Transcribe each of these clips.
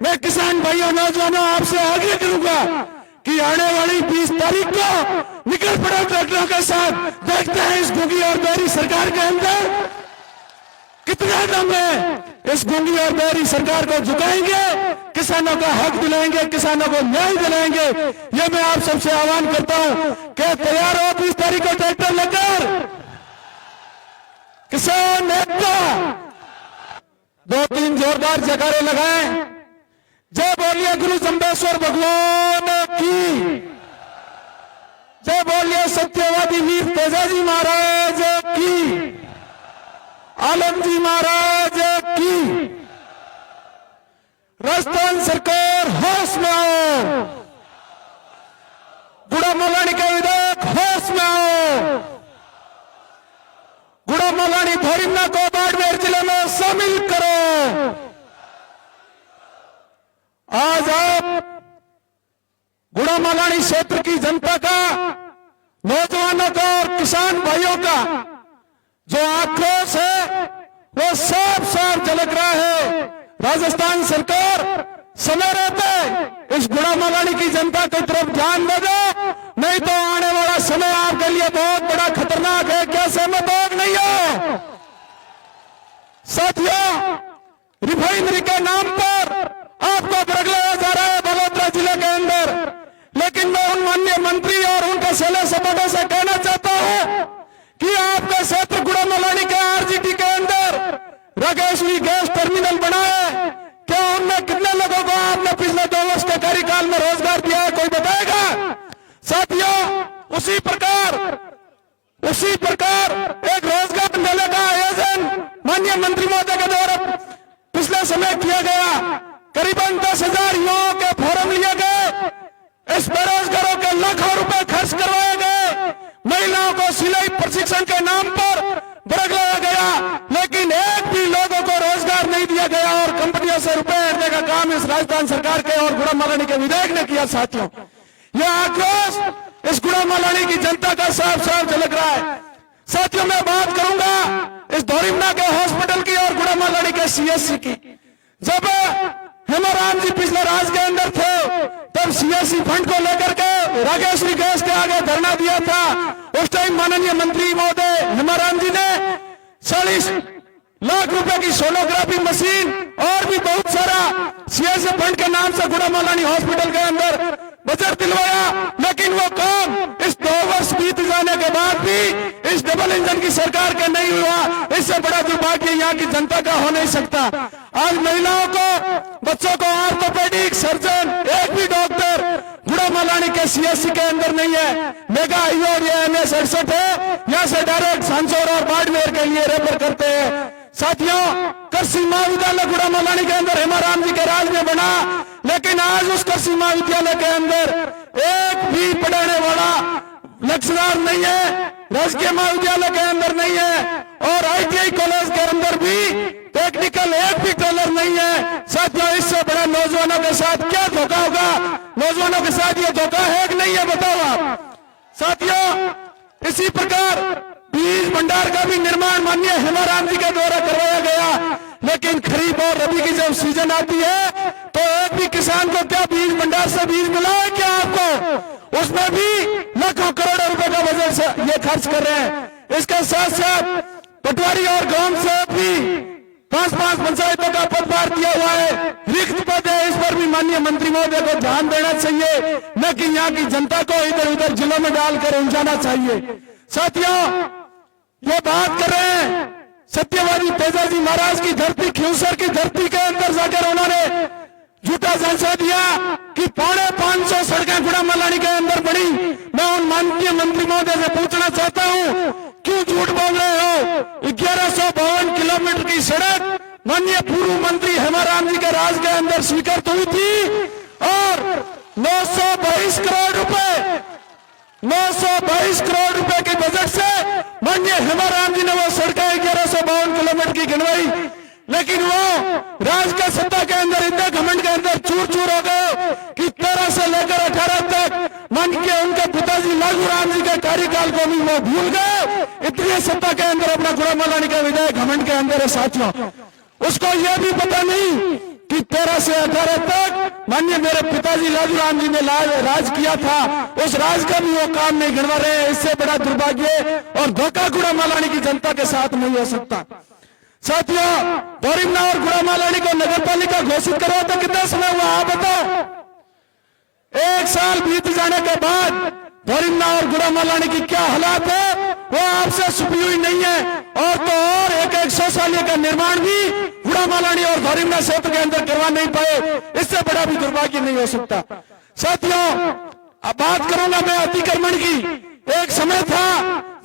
मैं किसान भाइयों नौजवानों आपसे आग्रह करूंगा कि आने वाली 20 तारीख को निकल पड़ो ट्रैक्टरों के साथ। देखते हैं इस गूंगी और बहरी सरकार के अंदर कितना दम है। इस गूंगी और बहरी सरकार को झुकाएंगे, किसानों का हक दिलाएंगे, किसानों को न्याय दिलाएंगे। ये मैं आप सबसे आह्वान करता हूं कि तैयार हो 20 तारीख को ट्रैक्टर लेकर। किसान एकता, 2-3 जोरदार जयकारे लगाएं। जय बोलिए गुरु जम्बेश्वर भगवान की, जय बोलिए सत्यवादी वीर तेजाजी महाराज की, आलम जी महाराज की। राजस्थान सरकार होश में आओ, गुड़ा मलानी के विधेयक होश में आओ, गुड़ा मलानी धोरिमना को बाड़मेर जिले में शामिल करो। आज आप गुड़ा मलानी क्षेत्र की जनता का, नौजवानों का और किसान भाइयों का जो आक्रोश है वो साफ साफ झलक रहा है। राजस्थान सरकार समय रहते इस गुड़ा मलानी की जनता की तरफ ध्यान दे दो, नहीं तो आने वाला समय आपके लिए बहुत बड़ा खतरनाक है। क्या सहमत हो नहीं हो? साथियों, रिफाइनरी के नाम पर आपको बरगलाया जा रहा है बलोत्रा जिले के अंदर, लेकिन मैं उन माननीय मंत्री और उनके सेले सपोर्टर से कहना चाहता हूं कि आपका क्षेत्र गुड़ा मलानी के आरजीटी के अंदर रागेश्वरी गैस टर्मिनल बना है। क्या उनमें कितने लोगों को आपने पिछले 2 वर्ष के कार्यकाल में रोजगार दिया है, कोई बताएगा? साथियों, उसी प्रकार एक रोजगार मेले का आयोजन माननीय मंत्री महोदय के द्वारा पिछले समय किया गया। करीबन 10,000 युवाओं के फॉर्म लिए गए। इस बेरोजगारों के लाखों रुपए खर्च करवाए गए। महिलाओं को सिलाई प्रशिक्षण के नाम पर बरगलाया गया, लेकिन एक भी लोगों को रोजगार नहीं दिया गया और कंपनियों से रुपए हटने का काम इस राजस्थान सरकार के और गुड़ा मलानी के विधायक ने किया। साथियों, यह आक्रोश इस गुड़ा मलानी की जनता का साफ साफ झलक रहा है। साथियों, मैं बात करूंगा इस धोरिमना के हॉस्पिटल की और गुड़ा मलानी के सीएससी की। जब हेमाराम जी पिछले राज के अंदर थे तब सीएससी फंड को लेकर के रागेश्वरी गैस के आगे धरना दिया था। उस टाइम माननीय मंत्री महोदय हेमाराम जी ने 40 लाख रुपए की सोनोग्राफी मशीन और भी बहुत सारा सीएससी फंड के नाम से गुड़ा मलानी हॉस्पिटल के अंदर बजट दिलवाया, लेकिन वो काम इस 2 वर्ष बीत जाने के बाद भी इस डबल इंजन की सरकार का नहीं हुआ। इससे बड़ा दुर्भाग्य यहाँ की जनता का हो नहीं सकता। आज महिलाओं को, बच्चों को ऑर्थोपेडिक सर्जन, एक भी डॉक्टर गुड़ा मलानी के सीएससी के अंदर नहीं है। मेगा हाईवे और ये NH 68 है, यहाँ से डायरेक्ट सांसौर और बाड़मेर के लिए रेफर करते हैं। साथियों, कृषि महाविद्यालय गुड़ा मलानी के अंदर हेमाराम जी के राज में बना, लेकिन आज उस कृषि महाविद्यालय के अंदर एक भी पढ़ाने वाला लेक्चरर नहीं है। राजकीय महाविद्यालय के अंदर नहीं है और ITI कॉलेज के अंदर भी टेक्निकल एक भी कॉलेज नहीं है। साथियों, इससे बड़ा नौजवानों के साथ क्या धोखा होगा? नौजवानों के साथ ये धोखा है कि नहीं है, बताओ आप। साथियों, इसी प्रकार बीज भंडार का भी निर्माण माननीय हेमाराम जी के द्वारा करवाया गया, लेकिन खरीफ और रबी की जब सीजन आती है तो एक भी किसान को क्या बीज भंडार से बीज मिला है क्या आपको? उसमें भी लाखों करोड़ों रुपए का बजट से ये खर्च कर रहे हैं। इसके साथ साथ पटवारी और गांव से भी 5-5 पंचायतों का पदभार दिया हुआ है, रिक्त पद है। इस पर भी माननीय मंत्री महोदय को ध्यान देना चाहिए, न कि यहाँ की जनता को इधर उधर जिलों में डालकर उलझाना चाहिए। साथियों, ये बात कर रहे हैं सत्यवादी तेजाजी महाराज की धरती, खियूसर की धरती के अंदर जाकर उन्होंने झूठा संशय दिया कि 550 सड़कें गुड़ा मलानी के अंदर बनी। मैं उन माननीय मंत्री महोदय से पूछना चाहता हूं, क्यों झूठ बोल रहे हो? 1152 किलोमीटर की सड़क माननीय पूर्व मंत्री हेमाराम जी के राज के अंदर स्वीकृत हुई थी और 922 करोड़ रुपए के बजट से माननीय हेमाराम जी ने वो सड़कें 1152 किलोमीटर की गिनवाई, लेकिन वो राज के सत्ता के अंदर इतने घमंड के अंदर चूर चूर हो गए कि 13 से लेकर 18 तक माननीय उनके पिताजी लालू राम जी के कार्यकाल को भी वो भूल गए। इतनी सत्ता के अंदर अपना गुड़ा मलानी का विधायक घमंड के अंदर है। साथियों, उसको यह भी पता नहीं कि 13 से 18 तक माननीय मेरे पिताजी लालूराम जी ने राज किया था, उस राज का भी वो काम नहीं गिनवा रहे हैं। इससे बड़ा दुर्भाग्य और धोखा गुड़ामालानी की जनता के साथ नहीं हो सकता। साथियों, भौरिमना और गुड़ामालानी को नगर पालिका घोषित करो तो कितना समय हुआ आप बताओ? 1 साल बीत जाने के बाद भौरिमना और गुड़ामालानी की क्या हालात है वो आपसे छुपी हुई नहीं है। और तो और एक शौचालय का निर्माण भी गुड़ामालानी और भौरिमना क्षेत्र के अंदर करवा नहीं पाए, इससे बड़ा भी दुर्भाग्य नहीं हो सकता। साथियों, अब बात करूंगा मैं अतिक्रमण की। एक समय था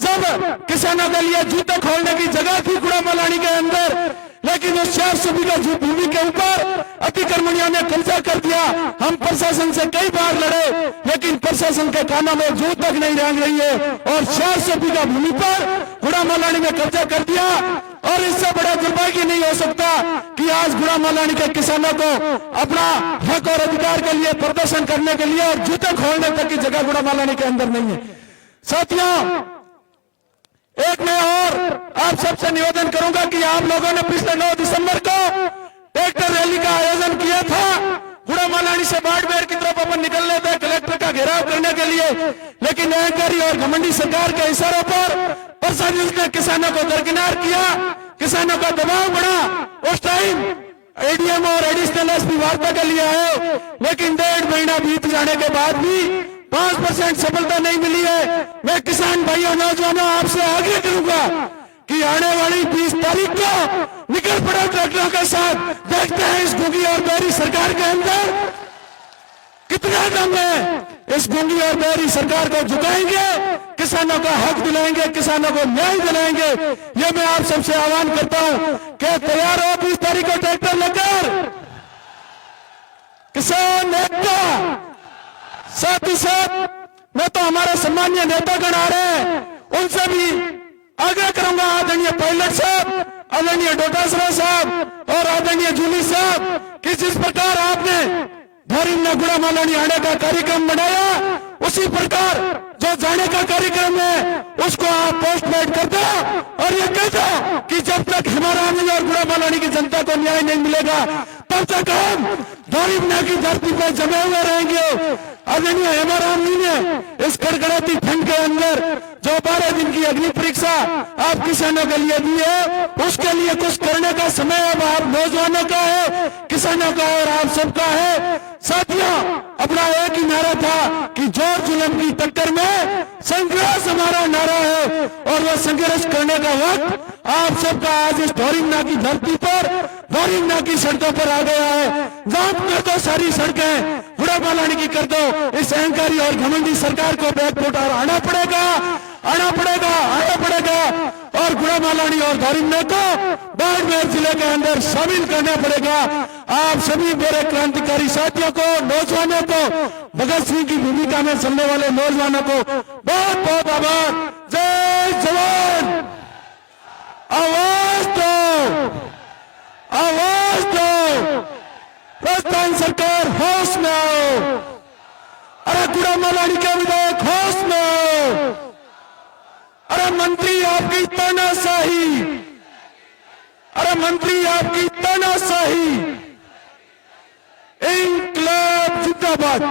जब किसानों के लिए जूते खोलने की जगह थी गुड़ामालानी के अंदर, लेकिन उस 400 बीघा भूमि के ऊपर अतिक्रमणियों ने कब्जा कर दिया। हम प्रशासन से कई बार लड़े, लेकिन प्रशासन के कानों में जू तक नहीं रेंग रही है और 400 बीघा भूमि पर गुड़ामालानी ने कब्जा कर दिया। और इससे बड़ा दुर्भाग्य नहीं हो सकता कि आज गुड़ामालानी के किसानों को अपना हक और अधिकार के लिए प्रदर्शन करने के लिए और जूते खोलने तक की जगह गुड़ामालानी के अंदर नहीं है। साथियों, एक मैं और आप सबसे निवेदन करूंगा कि आप लोगों ने पिछले 9 दिसंबर को ट्रैक्टर रैली का आयोजन किया था। गुड़ामालानी से बाड़मेर की तरफ अपन निकल रहे थे कलेक्टर का घेराव करने के लिए, लेकिन अहंकारी और घमंडी सरकार के इशारों पर प्रशासन ने किसानों को दरकिनार किया, किसानों का दबाव बढ़ा। उस टाइम एडीएम और एडिशनल एसपी वार्ता के लिए आए, लेकिन 1.5 महीना बीत जाने के बाद भी 5% सफलता नहीं मिली है। मैं किसान भाइयों नौजवानों आपसे आग्रह करूंगा कि आने वाली 20 तारीख को निकल पड़ो ट्रैक्टरों के साथ, देखते हैं इस गूंगी और बहरी सरकार के अंदर कितना दम है। इस गूंगी और बहरी सरकार को झुकाएंगे, किसानों का हक दिलाएंगे, किसानों को न्याय दिलाएंगे। ये मैं आप सबसे आह्वान करता हूं कि तैयार हो 20 तारीख को ट्रैक्टर लेकर किसान नेता। साथ ही साथ मैं तो हमारे सम्मानीय नेतागण आ रहे हैं, उनसे भी आग्रह करूंगा, आदरणीय पायलट साहब, आदरणीय डोटासरा साहब और आदरणीय जूली साहब, कि जिस प्रकार आपने भौरिमना गुड़ामालानी आने का कार्यक्रम बनाया, उसी प्रकार जो जाने का कार्यक्रम है उसको आप पोस्टपोन कर दो और ये कह दो कि जब तक हेमाराम और गुड़ामालानी की जनता को न्याय नहीं मिलेगा तब तक हम भौरिमना की धरती पर जमे हुए रहेंगे। आदरणीय हेमाराम जी ने इस कड़कड़ाती ठंड के अंदर जो 12 दिन की अग्नि परीक्षा आप किसानों के लिए दी है, उसके लिए कुछ करने का समय अब आप नौजवानों का है, किसानों का और आप सबका है। साथियों, अपना एक ही नारा था कि जोर जुल्म की टक्कर में संघर्ष हमारा नारा है और वह संघर्ष करने का वक्त आप सबका आज इस भौरिमना की धरती पर, भौरिमना की सड़कों पर आ गया है। जांच कर दो सारी सड़कें, गुड़ामालानी की कर दो। इस अहंकारी और घमंडी सरकार को बैकफुट और आना पड़ेगा, आना पड़ेगा, आना पड़ेगा और गुड़ामालानी और भौरिमना को बाड़मेर जिले के अंदर शामिल करना पड़ेगा। आप सभी मेरे क्रांतिकारी साथियों को, नौजवानों को, भगत सिंह की भूमिका में चलने वाले नौजवानों को बहुत बहुत आभार। जय जवान, आवाज दो, आवाज दो। राजस्थान सरकार होश में आओ। अरे गुड़ामालानी के विधायक होश में आओ। अरे मंत्री आपकी तानाशाही, अरे मंत्री आपकी तानाशाही। इंकलाब जिंदाबाद।